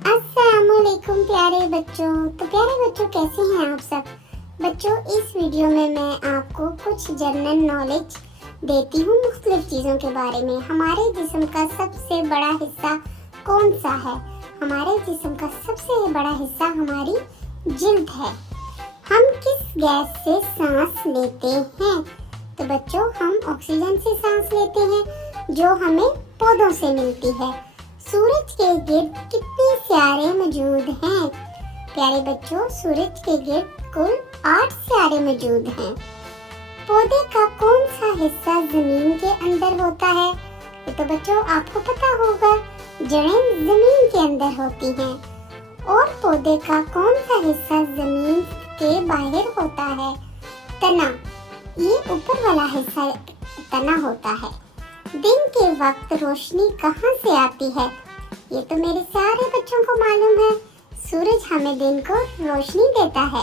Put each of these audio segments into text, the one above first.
अस्सलामुअलैकुम प्यारे बच्चों कैसे हैं आप सब बच्चों। इस वीडियो में मैं आपको कुछ जनरल नॉलेज देती हूँ मुख्तलिफ चीज़ों के बारे में। हमारे जिस्म का सबसे बड़ा हिस्सा कौन सा है? हमारे जिस्म का सबसे बड़ा हिस्सा हमारी जिल्द है। हम किस गैस से सांस लेते हैं? तो बच्चों, हम ऑक्सीजन से सांस लेते हैं जो हमें पौधों से मिलती है। सूरज के गिर्द कितने सितारे मौजूद हैं? प्यारे बच्चों, सूरज के गिर्द कुल 8 सितारे मौजूद हैं। पौधे का कौन सा हिस्सा जमीन के अंदर होता है? ये तो बच्चों आपको पता होगा, जड़ें जमीन के अंदर होती हैं। और पौधे का कौन सा हिस्सा जमीन के बाहर होता है? तना। ये ऊपर वाला हिस्सा तना होता है। दिन के वक्त रोशनी कहाँ से आती है? ये तो मेरे सारे बच्चों को मालूम है, सूरज हमें दिन को रोशनी देता है।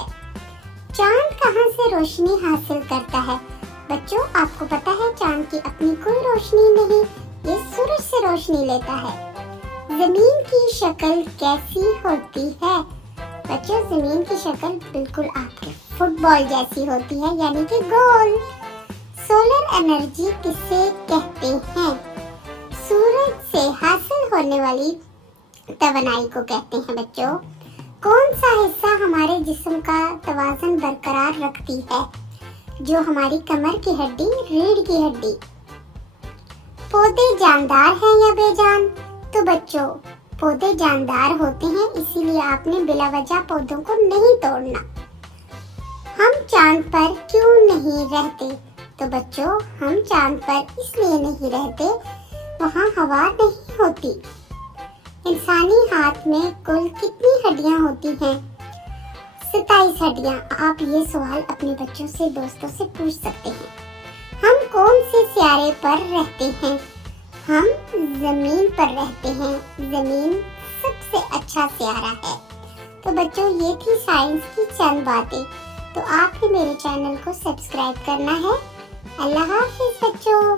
चांद कहाँ से रोशनी हासिल करता है? बच्चों आपको पता है, चांद की अपनी कोई रोशनी नहीं, ये सूरज से रोशनी लेता है। जमीन की शक्ल कैसी होती है? बच्चों, जमीन की शक्ल बिल्कुल आपके फुटबॉल जैसी होती है, यानी कि गोल। सोलर एनर्जी किसे कहते हैं? सूरज से हासिल होने वाली तवानाई को कहते हैं। बच्चों, कौन सा हिस्सा हमारे जिस्म का तवाज़ुन बरकरार रखती है? जो हमारी कमर की हड्डी, रीढ़ की हड्डी। पौधे जानदार हैं या बेजान? तो बच्चों, पौधे जानदार होते हैं, इसीलिए आपने बिला वजह पौधों को नहीं तोड़ना। हम चांद पर क्यों नहीं रहते? तो बच्चों, हम चांद पर इसलिए नहीं रहते, वहाँ हवा नहीं होती। इंसानी हाथ में कुल कितनी हड्डियाँ होती हैं? 27 हड्डियाँ। आप ये सवाल अपने बच्चों से, दोस्तों से पूछ सकते हैं। हम कौन से सितारे पर रहते हैं? हम जमीन पर रहते हैं। जमीन सबसे अच्छा सितारा है। तो बच्चों, ये थी साइंस की चंद बातें। तो आपने मेरे चैनल को सब्सक्राइब करना है। अल्लाह हाफिज़ बच्चों।